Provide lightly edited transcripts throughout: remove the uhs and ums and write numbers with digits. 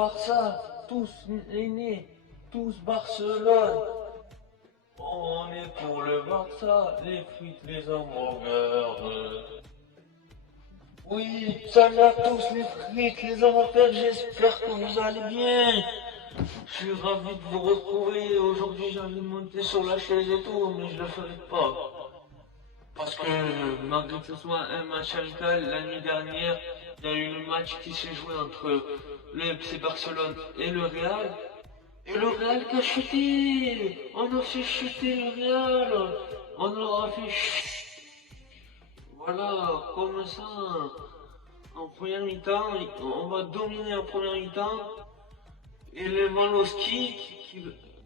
Barça, tous aînés, tous Barcelone. On est pour le Barça, les frites, les hamburgers. Oui, salut à tous les frites, les hamburgers, j'espère que vous allez bien. Je suis ravi de vous retrouver. Aujourd'hui, j'ai envie de monter sur la chaise et tout, mais je le ferai pas. Parce que malgré que ce soit un match amical, la nuit dernière, il y a eu le match qui s'est joué entre le FC Barcelone et le Real. Et le Real qui a chuté. On a fait chuter le Real. On leur a fait chut. Voilà, comme ça, en première mi-temps, on va dominer en première mi-temps. Et Lewandowski,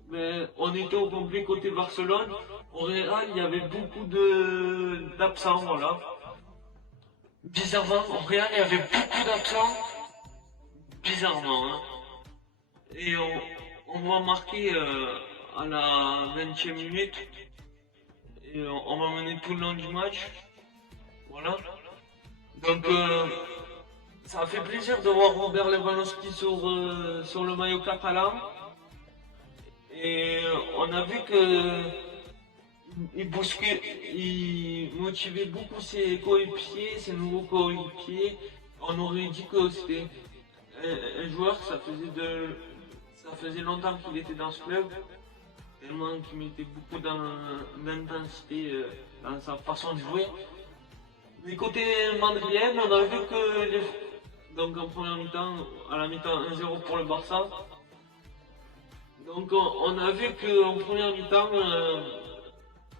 mais on était au complet côté Barcelone. Au Real, il y avait beaucoup d'absents, voilà. Bizarrement, au Real, il y avait beaucoup d'absents. Bizarrement, hein. Et on va marquer à la 20e minute. Et on va mener tout le long du match. Voilà. Donc, ça fait plaisir de voir Robert Lewandowski sur le maillot catalan. Et on a vu que il motivait beaucoup ses coéquipiers, ses nouveaux coéquipiers. On aurait dit que c'était un joueur, ça faisait longtemps qu'il était dans ce club, tellement qu'il mettait beaucoup d'intensité dans sa façon de jouer. Mais côté madrilène, on a vu que donc en première mi-temps, à la mi-temps 1-0 pour le Barça. Donc on a vu qu'en première mi-temps,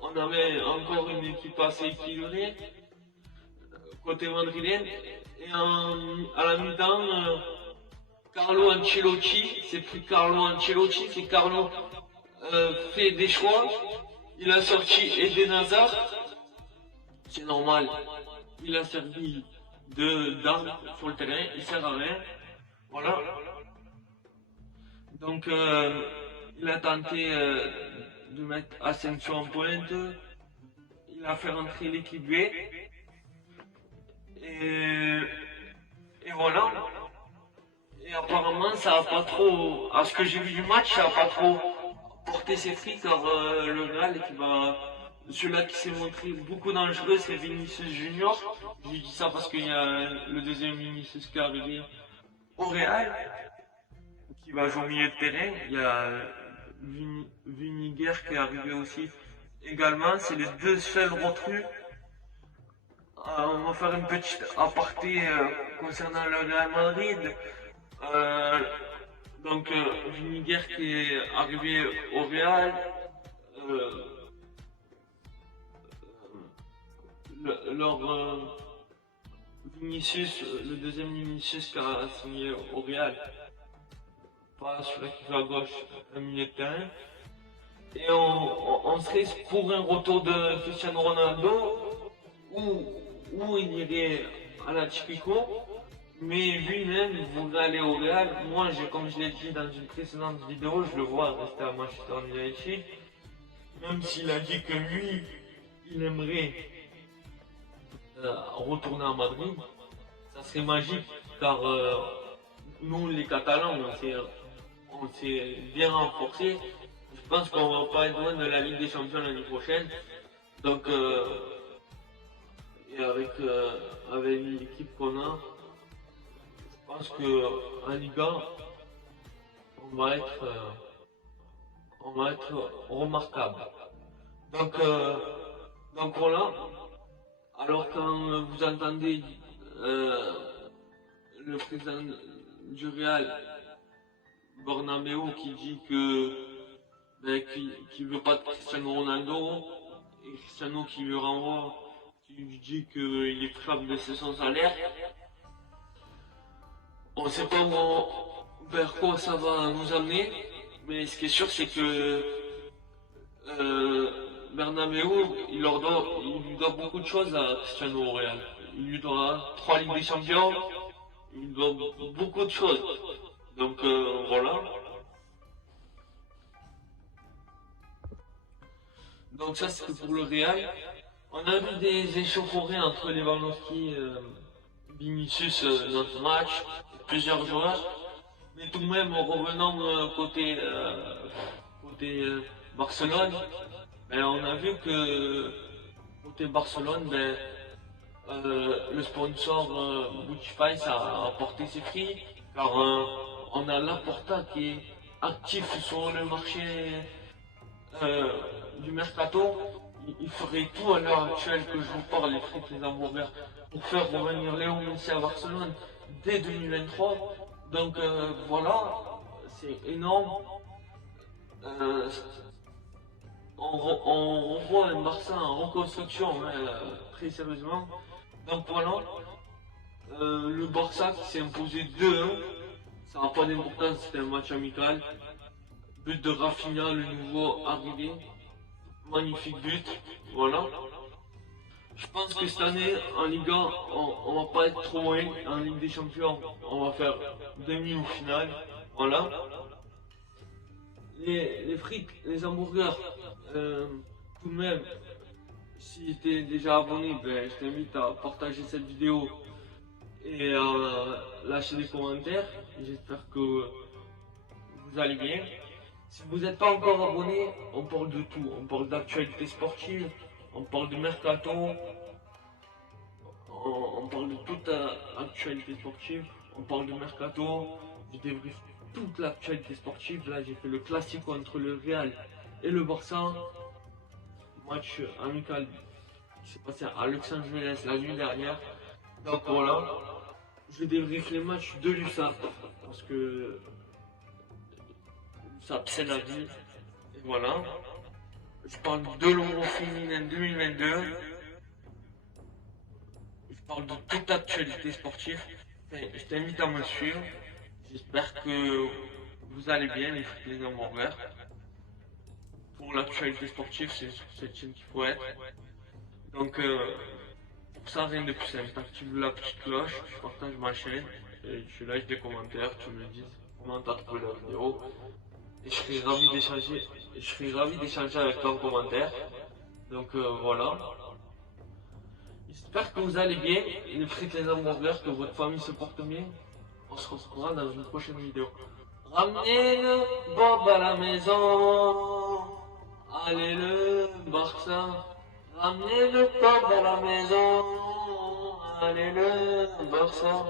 on avait encore une équipe assez équilibrée côté madrilène. Et à la mi-temps, Carlo Ancelotti, c'est plus Carlo Ancelotti, c'est Carlo fait des choix. Il a sorti Eden Hazard, c'est normal. Il a servi d'arme sur le terrain, il sert à rien. Voilà. Donc il a tenté de mettre Asensio en pointe. Il a fait rentrer l'équipe B. Et voilà. Et apparemment, ça a pas trop. À ce que j'ai vu du match, ça a pas trop porté ses fruits car le Real celui-là qui s'est montré beaucoup dangereux, c'est Vinicius Junior. Je dis ça parce qu'il y a le deuxième Vinicius qui est arrivé au Real, qui va jouer au milieu de terrain. Il y a Viniger qui est arrivé aussi également. C'est les deux seuls recrues. On va faire une petite aparté concernant le Real Madrid. Donc Viniger qui est arrivé au Real. Leur Vinicius, le deuxième Vinicius qui a signé au Real, pas celui qui fait à gauche, un milieu de terrain. Et on serait pour un retour de Cristiano Ronaldo où il irait à la Typico, mais lui-même voudrait aller au Real. Moi, comme je l'ai dit dans une précédente vidéo, je le vois rester à Manchester United, même s'il a dit que lui, il aimerait retourner à Madrid. Ça serait magique car nous les Catalans on s'est bien renforcés. Je pense qu'on va pas être loin de la Ligue des Champions l'année prochaine. Donc et avec l'équipe qu'on a, je pense que en Liga on va être remarquable. Donc voilà. Alors quand vous entendez le président du Real, Bernabéu, qui dit qu'il veut pas de Cristiano Ronaldo, et Cristiano qui lui renvoie, qui lui dit qu'il est capable de baisser son salaire, on ne sait pas vers quoi ça va nous amener, mais ce qui est sûr c'est que Bernabéu, il lui doit beaucoup de choses à Cristiano au Real. Il lui doit 3 Ligues des Champions, il lui doit beaucoup de choses. Donc voilà. Donc ça c'est pour le Real. On a vu des échauffourées entre Lewandowski et Vinicius dans ce match, plusieurs joueurs. Mais tout de même, en revenant côté Barcelone, ben, on a vu que côté Barcelone, ben, le sponsor Bootfy ça a apporté ses fruits, car on a Laporta qui est actif sur le marché euh, du mercato. Il ferait tout à l'heure actuelle que je vous parle, les frites, les hamburgers, pour faire revenir Léo Messi à Barcelone dès 2023. Donc voilà, c'est énorme. Euh, on voit un Barça en reconstruction, hein, très sérieusement. Donc voilà, le Barça qui s'est imposé 2-1, ça n'a pas d'importance, c'était un match amical. But de Rafinha, le nouveau arrivé, magnifique but, voilà. Je pense que cette année, en Liga, on va pas être trop loin. En Ligue des Champions, on va faire demi ou finale, voilà. Les frites, les hamburgers, tout de même, si tu es déjà abonné, ben, je t'invite à partager cette vidéo et à lâcher des commentaires. J'espère que vous allez bien. Si vous n'êtes pas encore abonné, on parle de tout. On parle d'actualité sportive, on parle de mercato, on parle de toute actualité sportive, on parle de mercato. Je débriefe toute l'actualité sportive. Là, j'ai fait le classique entre le Real et le Barça. Match amical qui s'est passé à Los Angeles la nuit dernière. Donc voilà, je débriefe les matchs de l'USAP parce que l'USAP c'est la vie. Et voilà, je parle de l'Euro féminin 2022. Je parle de toute actualité sportive. Et je t'invite à me suivre. J'espère que vous allez bien, les frites et les hamburgers. Pour l'actualité sportive, c'est sur cette chaîne qu'il faut être. Donc, pour ça, rien de plus simple. T'actives la petite cloche, tu partages ma chaîne, et tu lâches des commentaires, tu me dis comment t'as trouvé la vidéo. Et je serai ravi d'échanger avec toi en commentaire. Donc voilà. J'espère que vous allez bien, les frites, les hamburgers, que votre famille se porte bien. On se retrouvera dans une prochaine vidéo. Ramenez le Bob à la maison. Allez le Barça. Ramenez le Bob à la maison. Allez le Barça.